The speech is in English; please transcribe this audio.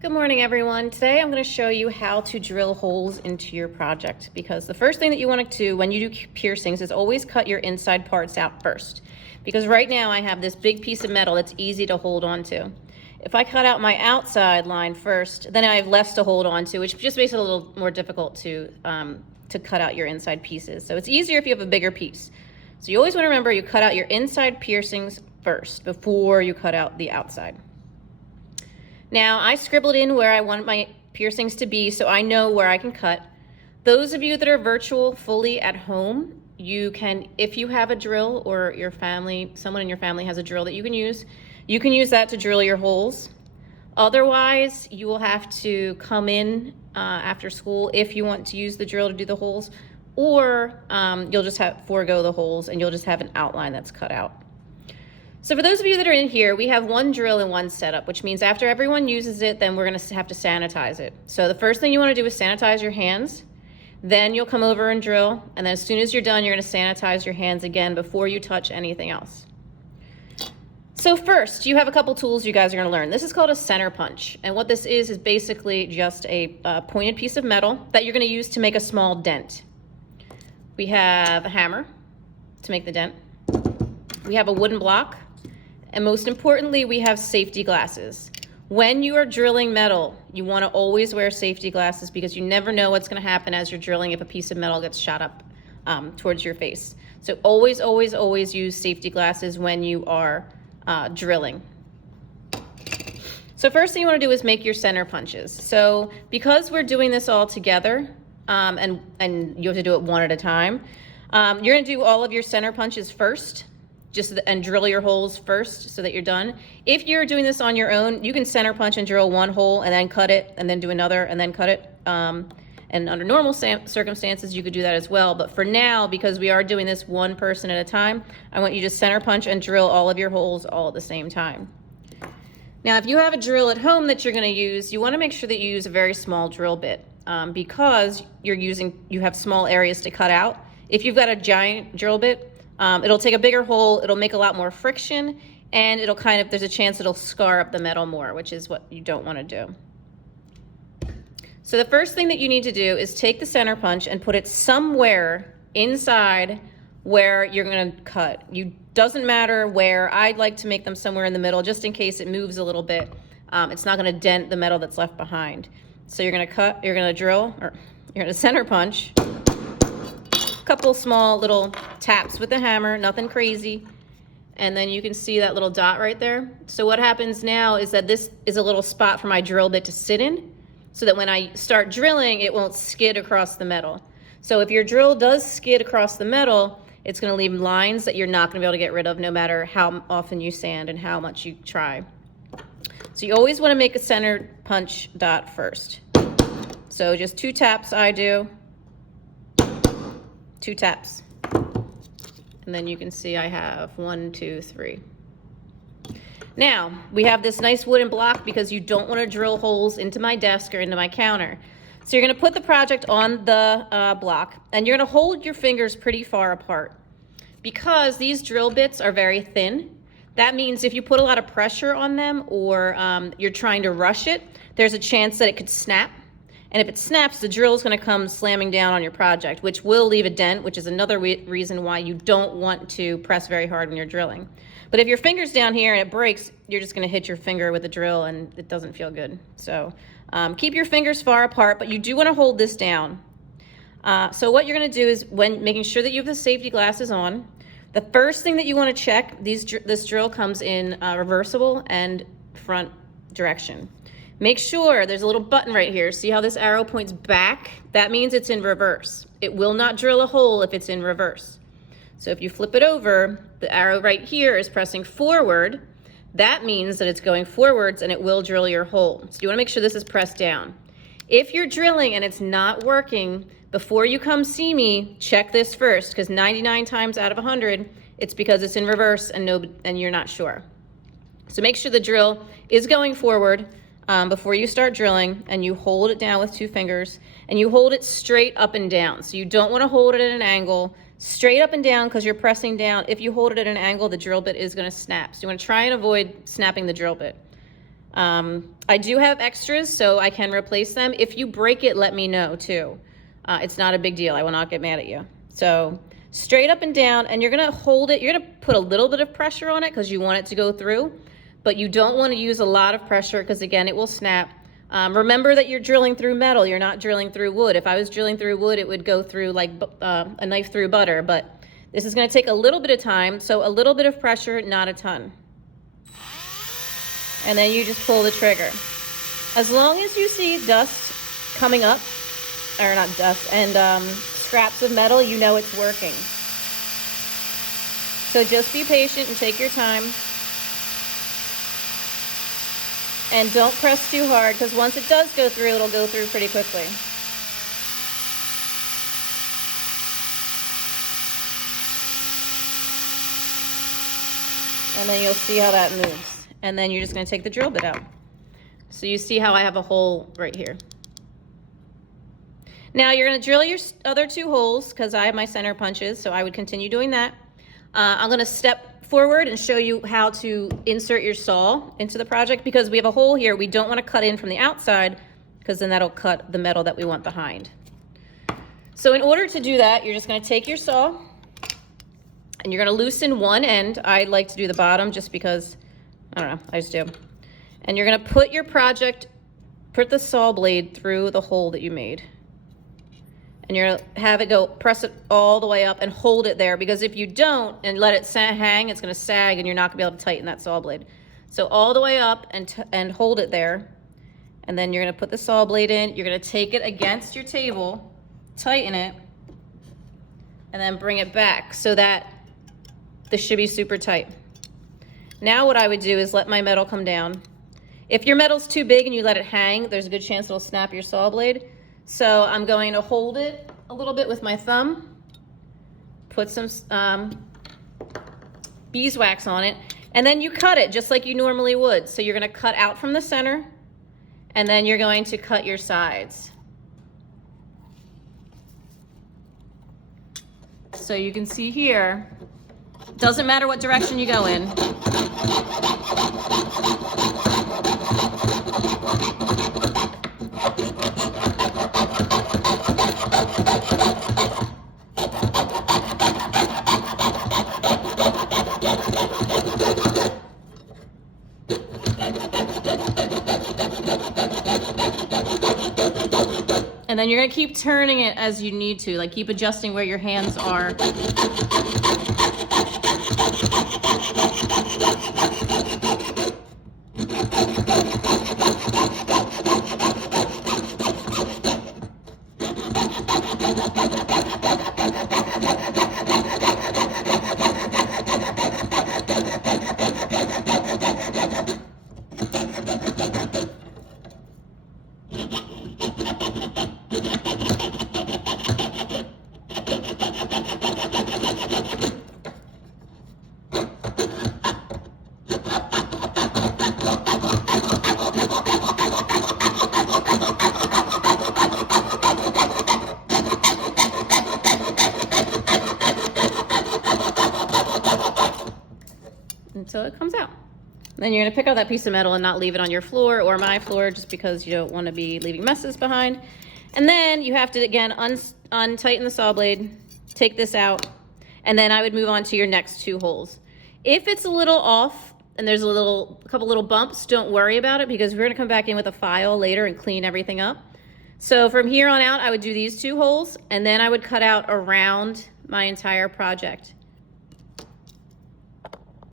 Good morning, everyone. Today I'm going to show you how to drill holes into your project, because the first thing that you want to do when you do piercings is always cut your inside parts out first. Because right now I have this big piece of metal that's easy to hold on to. If I cut out my outside line first, then I have less to hold on to, which just makes it a little more difficult to cut out your inside pieces. So it's easier if you have a bigger piece. So you always want to remember you cut out your inside piercings first before you cut out the outside. Now, I scribbled in where I want my piercings to be so I know where I can cut. Those of you that are virtual fully at home, you can, if you have a drill or your family, someone in your family has a drill that you can use that to drill your holes. Otherwise, you will have to come in after school if you want to use the drill to do the holes, or you'll just forego the holes and you'll just have an outline that's cut out. So for those of you that are in here, we have one drill and one setup, which means after everyone uses it, then we're going to have to sanitize it. So the first thing you want to do is sanitize your hands. Then you'll come over and drill. And then as soon as you're done, you're going to sanitize your hands again before you touch anything else. So first, you have a couple tools you guys are going to learn. This is called a center punch. And what this is basically just a pointed piece of metal that you're going to use to make a small dent. We have a hammer to make the dent. We have a wooden block. And most importantly, we have safety glasses. When you are drilling metal, you want to always wear safety glasses because you never know what's going to happen as you're drilling if a piece of metal gets shot up towards your face. So always, always, always use safety glasses when you are drilling. So first thing you want to do is make your center punches. So because we're doing this all together, and you have to do it one at a time, you're going to do all of your center punches first. And drill your holes first so that you're done. If you're doing this on your own, you can center punch and drill one hole and then cut it and then do another and then cut it. And under normal circumstances, you could do that as well. But for now, because we are doing this one person at a time, I want you to center punch and drill all of your holes all at the same time. Now, if you have a drill at home that you're going to use, you want to make sure that you use a very small drill bit because you have small areas to cut out. If you've got a giant drill bit, it'll take a bigger hole, it'll make a lot more friction, and there's a chance it'll scar up the metal more, which is what you don't want to do. So the first thing that you need to do is take the center punch and put it somewhere inside where you're going to cut. Doesn't matter where. I'd like to make them somewhere in the middle just in case it moves a little bit. It's not going to dent the metal that's left behind. So you're going to drill, or you're going to center punch. Couple small little taps with the hammer, nothing crazy. And then you can see that little dot right there. So what happens now is that this is a little spot for my drill bit to sit in so that when I start drilling, it won't skid across the metal. So if your drill does skid across the metal, it's going to leave lines that you're not going to be able to get rid of no matter how often you sand and how much you try. So you always want to make a center punch dot first. So just 2 taps I do. 2 taps. And then you can see I have 1, 2, 3. Now, we have this nice wooden block because you don't want to drill holes into my desk or into my counter. So you're going to put the project on the block, and you're going to hold your fingers pretty far apart. Because these drill bits are very thin, that means if you put a lot of pressure on them or you're trying to rush it, there's a chance that it could snap. And if it snaps, the drill is going to come slamming down on your project, which will leave a dent, which is another reason why you don't want to press very hard when you're drilling. But if your finger's down here and it breaks, you're just going to hit your finger with the drill and it doesn't feel good. So keep your fingers far apart, but you do want to hold this down. So what you're going to do is when making sure that you have the safety glasses on, the first thing that you want to check, this drill comes in reversible and front direction. Make sure there's a little button right here. See how this arrow points back? That means it's in reverse. It will not drill a hole if it's in reverse. So if you flip it over, the arrow right here is pressing forward. That means that it's going forwards and it will drill your hole. So you want to make sure this is pressed down. If you're drilling and it's not working, before you come see me, check this first, because 99 times out of 100, it's because it's in reverse and you're not sure. So make sure the drill is going forward before you start drilling, and you hold it down with 2 fingers, and you hold it straight up and down. So you don't want to hold it at an angle. Straight up and down because you're pressing down. If you hold it at an angle, the drill bit is going to snap. So you want to try and avoid snapping the drill bit. I do have extras, so I can replace them. If you break it, let me know too. It's not a big deal. I will not get mad at you. So straight up and down, and you're gonna hold it. You're gonna put a little bit of pressure on it because you want it to go through, but you don't want to use a lot of pressure because again, it will snap. Remember that you're drilling through metal. You're not drilling through wood. If I was drilling through wood, it would go through like a knife through butter, but this is gonna take a little bit of time, so a little bit of pressure, not a ton. And then you just pull the trigger. As long as you see dust coming up, or not dust, and scraps of metal, you know it's working. So just be patient and take your time. And don't press too hard, because once it does go through, it'll go through pretty quickly. And then you'll see how that moves. And then you're just gonna take the drill bit out. So you see how I have a hole right here. Now you're gonna drill your other 2 holes because I have my center punches, so I would continue doing that. I'm gonna step forward and show you how to insert your saw into the project because we have a hole here. We don't wanna cut in from the outside because then that'll cut the metal that we want behind. So in order to do that, you're just gonna take your saw and you're gonna loosen one end. I like to do the bottom just because, I don't know, I just do. And you're gonna put put the saw blade through the hole that you made. And you're gonna have it go, press it all the way up and hold it there, because if you don't and let it hang, it's gonna sag and you're not gonna be able to tighten that saw blade. So all the way up and hold it there. And then you're gonna put the saw blade in, you're gonna take it against your table, tighten it, and then bring it back so that this should be super tight. Now what I would do is let my metal come down. If your metal's too big and you let it hang, there's a good chance it'll snap your saw blade. So I'm going to hold it a little bit with my thumb, put some beeswax on it, and then you cut it just like you normally would. So you're gonna cut out from the center, and then you're going to cut your sides. So you can see here, doesn't matter what direction you go in. And then you're gonna keep turning it as you need to, like keep adjusting where your hands are. Until it comes out. Then you're gonna pick up that piece of metal and not leave it on your floor or my floor, just because you don't wanna be leaving messes behind. And then you have to, again, untighten the saw blade, take this out, and then I would move on to your next 2 holes. If it's a little off and there's a couple little bumps, don't worry about it, because we're gonna come back in with a file later and clean everything up. So from here on out, I would do these 2 holes, and then I would cut out around my entire project.